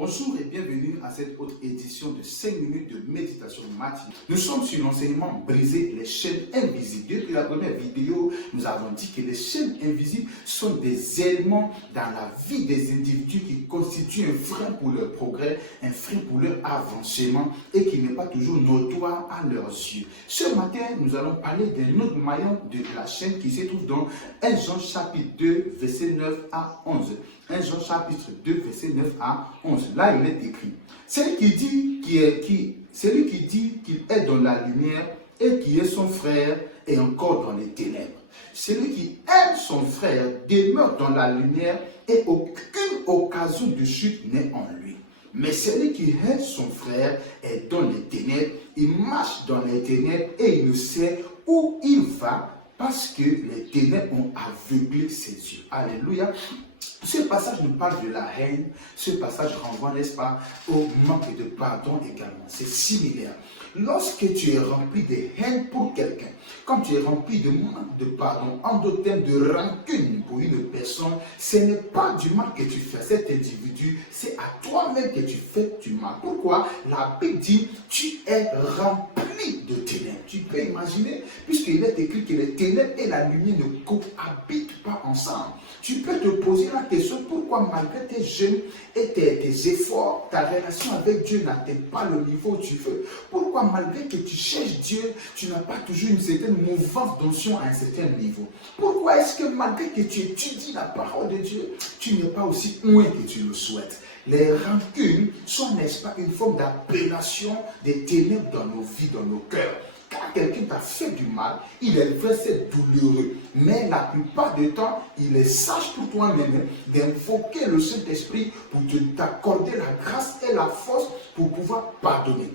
Bonjour et bienvenue à cette autre édition de 5 minutes de méditation matinale. Nous sommes sur l'enseignement briser les chaînes invisibles. Depuis la première vidéo, nous avons dit que les chaînes invisibles sont des éléments dans la vie des individus qui constituent un frein pour leur progrès, un frein pour leur avancement et qui n'est pas toujours notoire à leurs yeux. Ce matin, nous allons parler d'un autre maillon de la chaîne qui se trouve dans 1 Jean chapitre 2, verset 9 à 11. 1 Jean chapitre 2, verset 9 à 11. Là, il est écrit, celui qui dit qu'il est dans la lumière et qui est son frère est encore dans les ténèbres. Celui qui aime son frère demeure dans la lumière et aucune occasion de chute n'est en lui. Mais celui qui aime son frère est dans les ténèbres, il marche dans les ténèbres et il ne sait où il va parce que les ténèbres ont aveuglé ses yeux. Alléluia. Ce passage nous parle de la haine, ce passage renvoie, n'est-ce pas, au manque de pardon également. C'est similaire. Lorsque tu es rempli de haine pour quelqu'un, quand tu es rempli de manque de pardon, en d'autres termes de rancune pour une personne, ce n'est pas du mal que tu fais à cet individu, c'est à toi-même que tu fais du mal. Pourquoi? La Bible dit, tu es rempli de ténèbres. Tu peux imaginer, puisqu'il est écrit que les ténèbres et la lumière ne cohabitent pas ensemble. Tu peux te poser la question, pourquoi malgré tes jeûnes et tes efforts, ta relation avec Dieu n'atteint pas le niveau que tu veux? Pourquoi malgré que tu cherches Dieu, tu n'as pas toujours une certaine mouvance d'onction à un certain niveau? Pourquoi est-ce que malgré que tu étudies la parole de Dieu, tu n'es pas aussi loin que tu le souhaites? Les rancunes sont, n'est-ce pas, une forme d'appellation des ténèbres dans nos vies, dans nos cœurs. Quand quelqu'un t'a fait du mal, il est vrai, c'est douloureux. Mais la plupart du temps, il est sage pour toi-même d'invoquer le Saint-Esprit pour t'accorder la grâce et la force pour pouvoir pardonner.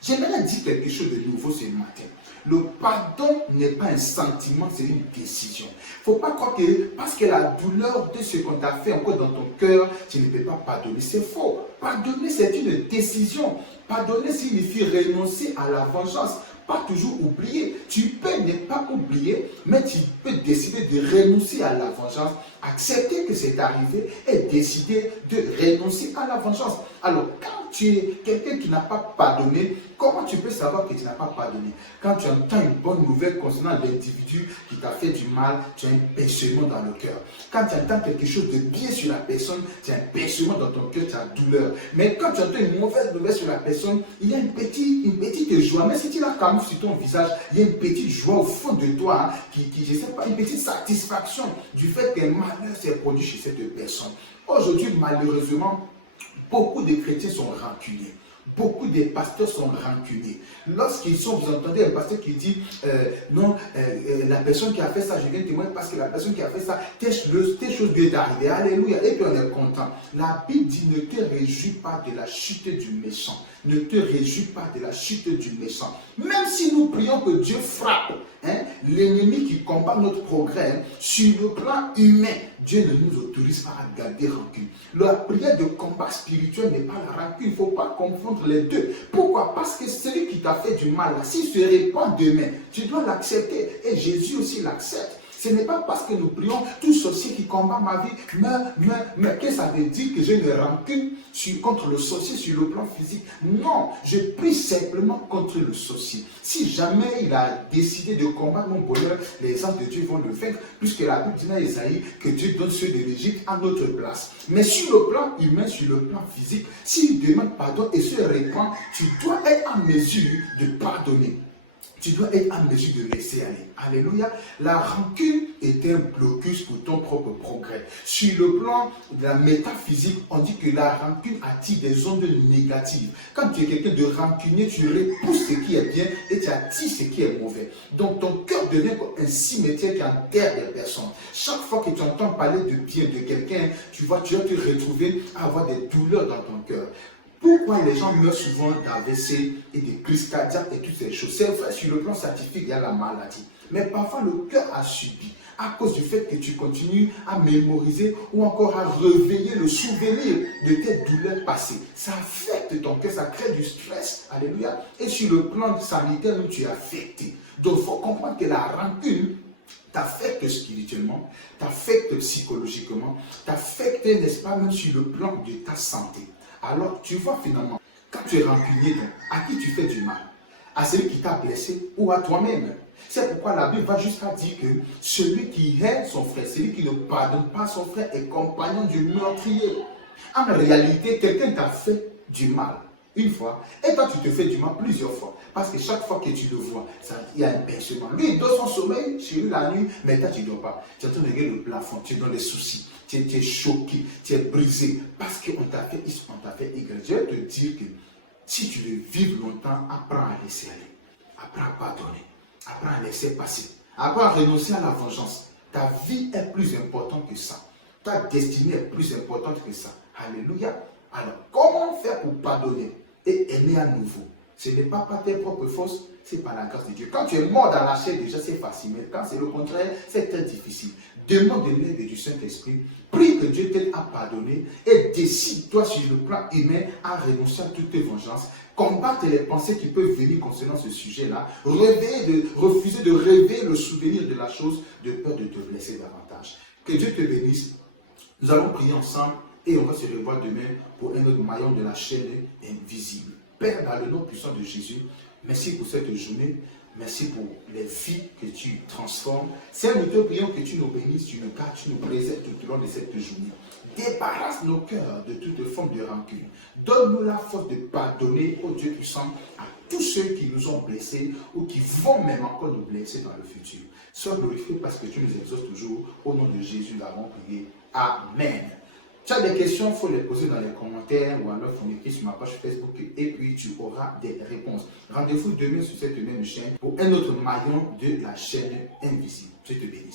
J'aimerais dire quelque chose de nouveau ce matin. Le pardon n'est pas un sentiment, c'est une décision. Il ne faut pas croire que parce que la douleur de ce qu'on t'a fait encore dans ton cœur, tu ne peux pas pardonner. C'est faux. Pardonner, c'est une décision. Pardonner signifie renoncer à la vengeance. Pas toujours oublier. Tu peux ne pas oublier, mais tu peux décider de renoncer à la vengeance, accepter que c'est arrivé et décider de renoncer à la vengeance. Alors, quand tu es quelqu'un qui n'a pas pardonné, comment tu peux savoir que tu n'as pas pardonné? Quand tu entends une bonne nouvelle concernant l'individu qui t'a fait du mal, tu as un pincement dans le cœur. Quand tu entends quelque chose de bien sur la personne, tu as un pincement dans ton cœur, tu as douleur. Mais quand tu entends une mauvaise nouvelle sur la personne, il y a une petite joie. Mais si tu l'as quand même sur ton visage, il y a une petite joie au fond de toi, je ne sais pas, une petite satisfaction du fait qu'un malheur s'est produit chez cette personne. Aujourd'hui, malheureusement, beaucoup de chrétiens sont rancuniers. Beaucoup de pasteurs sont rancuniers. Lorsqu'ils sont, vous entendez un pasteur qui dit la personne qui a fait ça, je viens témoigner parce que la personne qui a fait ça, telle chose lui est arrivée. Alléluia. Et puis on est content. La Bible dit, ne te réjouis pas de la chute du méchant. Ne te réjouis pas de la chute du méchant. Même si nous prions que Dieu frappe l'ennemi qui combat notre progrès sur le plan humain, Dieu ne nous autorise pas à garder rancune. La prière de combat spirituel n'est pas la rancune. Il ne faut pas confondre les deux. Pourquoi? Parce que celui qui t'a fait du mal, s'il se répand demain, tu dois l'accepter. Et Jésus aussi l'accepte. Ce n'est pas parce que nous prions, tout sorcier qui combat ma vie, mais que ça veut dire que j'ai une rancune contre le sorcier sur le plan physique. Non, je prie simplement contre le sorcier. Si jamais il a décidé de combattre mon bonheur, les anges de Dieu vont le vaincre, puisque la Bible dit dans Isaïe que Dieu donne ceux de l'Égypte à notre place. Mais sur le plan humain, sur le plan physique, s'il demande pardon et se répand, tu dois être en mesure de pardonner. Tu dois être en mesure de laisser aller. Alléluia. La rancune est un blocus pour ton propre progrès. Sur le plan de la métaphysique, on dit que la rancune attire des ondes négatives. Quand tu es quelqu'un de rancunier, tu repousses ce qui est bien et tu attires ce qui est mauvais. Donc ton cœur devient comme un cimetière qui enterre des personnes. Chaque fois que tu entends parler de bien de quelqu'un, tu vas te retrouver à avoir des douleurs dans ton cœur. Pourquoi les gens meurent souvent d'AVC et de crise cardiaque et toutes ces choses? C'est vrai, sur le plan scientifique, il y a la maladie. Mais parfois, le cœur a subi à cause du fait que tu continues à mémoriser ou encore à réveiller le souvenir de tes douleurs passées. Ça affecte ton cœur, ça crée du stress. Alléluia. Et sur le plan sanitaire, tu es affecté. Donc, il faut comprendre que la rancune t'affecte spirituellement, t'affecte psychologiquement, t'affecte, n'est-ce pas, même sur le plan de ta santé. Alors tu vois finalement, quand tu es rancunier, à qui tu fais du mal? À celui qui t'a blessé ou à toi-même? C'est pourquoi la Bible va jusqu'à dire que celui qui hait son frère, celui qui ne pardonne pas son frère est compagnon du meurtrier. En réalité, quelqu'un t'a fait du mal une fois, et toi tu te fais du mal plusieurs fois. Parce que chaque fois que tu le vois, il y a un pincement. Lui, il dort son sommeil chez lui la nuit, mais toi tu ne dors pas. Tu es en train de regarder le plafond, tu es dans des soucis, tu es choqué, tu es brisé. Parce qu'on t'a fait X, on t'a fait Y. Je vais te dire que si tu veux vivre longtemps, apprends à laisser aller. Apprends à pardonner. Apprends à laisser passer. Apprends à renoncer à la vengeance. Ta vie est plus importante que ça. Ta destinée est plus importante que ça. Alléluia. Alors, comment faire pour pardonner et aimer à nouveau? Ce n'est pas par tes propres forces, c'est par la grâce de Dieu. Quand tu es mort dans la chair, déjà c'est facile. Mais quand c'est le contraire, c'est très difficile. Demande l'aide du Saint-Esprit. Prie que Dieu t'aide à pardonner et décide-toi sur le plan humain à renoncer à toutes tes vengeances. Combattre les pensées qui peuvent venir concernant ce sujet-là. Refuser de rêver le souvenir de la chose de peur de te blesser davantage. Que Dieu te bénisse. Nous allons prier ensemble et on va se revoir demain pour un autre maillon de la chaîne invisible. Père, dans le nom puissant de Jésus, merci pour cette journée. Merci pour les vies que tu transformes. Seigneur, nous te prions que tu nous bénisses, tu nous gardes, tu nous préserves tout au long de cette journée. Débarrasse nos cœurs de toute forme de rancune. Donne-nous la force de pardonner, ô Dieu puissant, à tous ceux qui nous ont blessés ou qui vont même encore nous blesser dans le futur. Sois glorifié parce que tu nous exauces toujours. Au nom de Jésus, nous avons prié. Amen. Tu as des questions, il faut les poser dans les commentaires ou alors il faut m'écrire sur ma page Facebook et puis tu auras des réponses. Rendez-vous demain sur cette même chaîne pour un autre maillon de la chaîne invisible. Je te bénis.